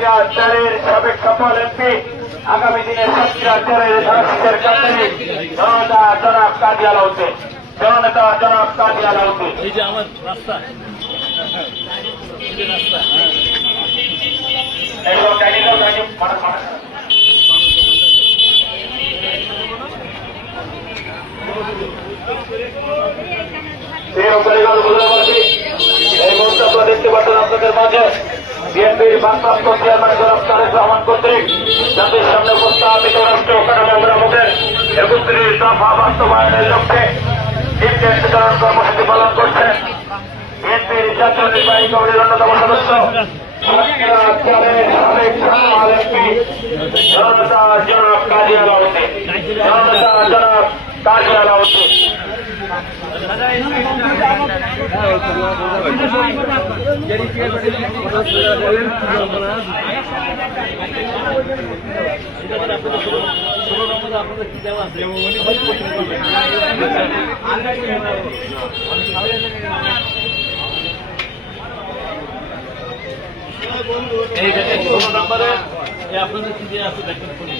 সাতক্ষীরা চারের সাবেক সফল এমপি আগামী দিনে সাতক্ষীরা চারের জনতা জনাব কাজী জননেতা জনাব কাজী এই যে আমার রাস্তা। মানা মানা মুহূর্তে আপনারা দেখতে পাচ্ছেন আপনাদের মাঝে। বিএনপির ভারপ্রাপ্ত চেয়ারম্যান জনাব তারেক রহমান কর্তৃক জাতির সামনে প্রস্তাবিত রাষ্ট্র কাঠামো মেরামতের একত্রিশ দফা বাস্তবায়নের লক্ষ্যে নির্দেশ বিতরণ কর্মসূচি পালন করছেন। বিএনপির জাতীয় নির্বাহী কমিটির অন্যতম সদস্য জনতা জনাব কাজী জনতা জনাব কাজী আপনাদের কি দেওয়া আছে এই আপনাদের কি আছে দেখেন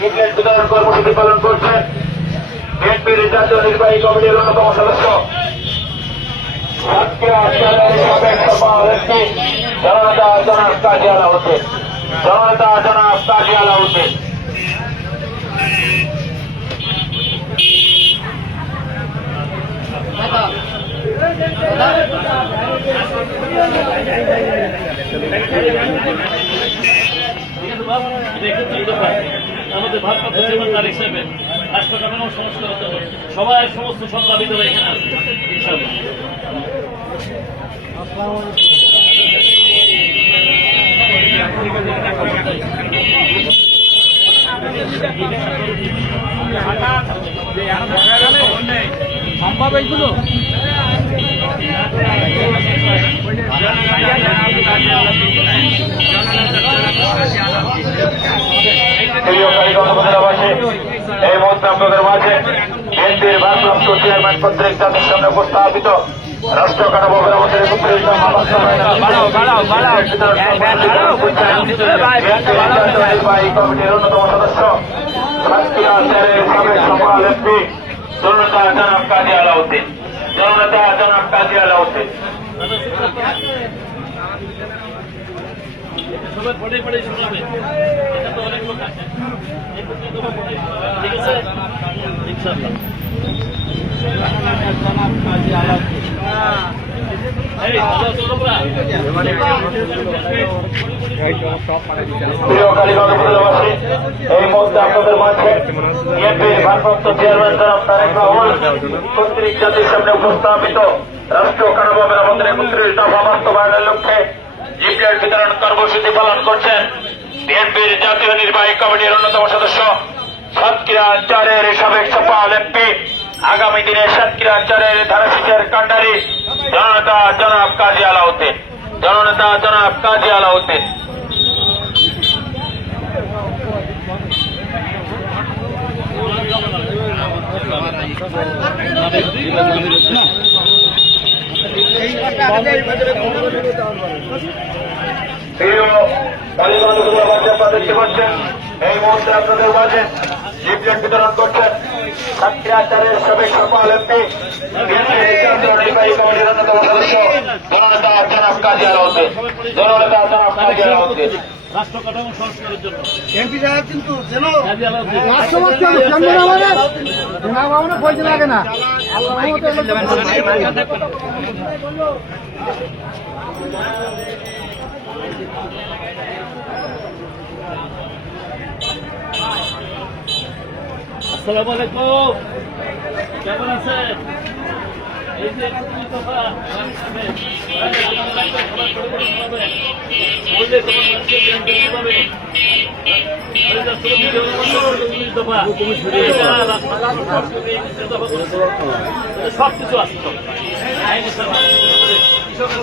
ইংল্যান্ড বিতরণ কর্মসূচি পালন করছেন বিএনপির জাতীয় নির্বাহী কমিটির অন্যতম সদস্য সাতক্ষীরা জেলার সাবেক সভাপতি জনতা জনাব কাজী আলাউদ্দিন জনতা জনাব কাজী আলাউদ্দিন আমাদের ভারপ্রাপ্ত তারিখ সাহেবের রাষ্ট্র কাঠামো সংস্কারের জন্য সবাই সমস্ত দেবে এখানে আছে সম্ভব এইগুলো প্রিয় কারিগর উপজেলাবাসী এই মুহূর্তে আপনাদের মাঝে বিএনপির ভারপ্রাপ্ত চেয়ারম্যান কর্তৃক জাতির সামনে উপস্থাপিত রাষ্ট্র কাঠামো মেরামতের নির্বাহী কমিটির অন্যতম সদস্য সাতক্ষীরা জেলের সাবেক সফল এমপি জননেতা জনাব কাজী আলাউদ্দিন জননেতা জনাব কাজী আলাউদ্দিন সবাই পড়ে পড়ে শোনাবে এটা তো অনেক লোক ঠিক আছে ইনশাআল্লাহ এই মুহূর্তে আপনাদের চেয়ারম্যান জনাব উপস্থাপিত রাষ্ট্র কাঠামো মেরামতের একত্রিশ দফা বাস্তবায়নের লক্ষ্যে জিপলেট বিতরণ কর্মসূচি পালন করছেন বিএনপির জাতীয় নির্বাহী কমিটির অন্যতম সদস্য, সাতক্ষীরা চারের সাবেক সফল এমপি আগামী দিনে সাতক্ষীরা চারের ধারাশিসের কান্ডারি জননেতা জনাব কাজী আলাউদ্দিন। জননেতা জনাব কাজী আলাউদ্দিন। এই মুহূর্তে আপনাদের মাঝে বিতরণ করছেন। সাবেক সফল এমপি নির্বাহী কমিটির জননেতা জনাব লাগে না আল্লাহ আসসালামু আলাইকুম। কেমন আছেন? এই যে করেছে সব কিছু আছে। সব আইনের সাথে কৃষকের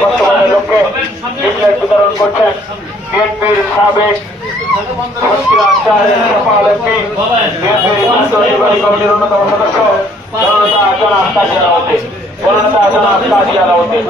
বাস্তবায়নের লক্ষ্যে লিফলেট বিতরণ করছেন বিএনপির সাবেক অন্যতম সদস্য জনতা জনাব কাজী আলাউদ্দিন জনতা জনাব কাজী আলাউদ্দিন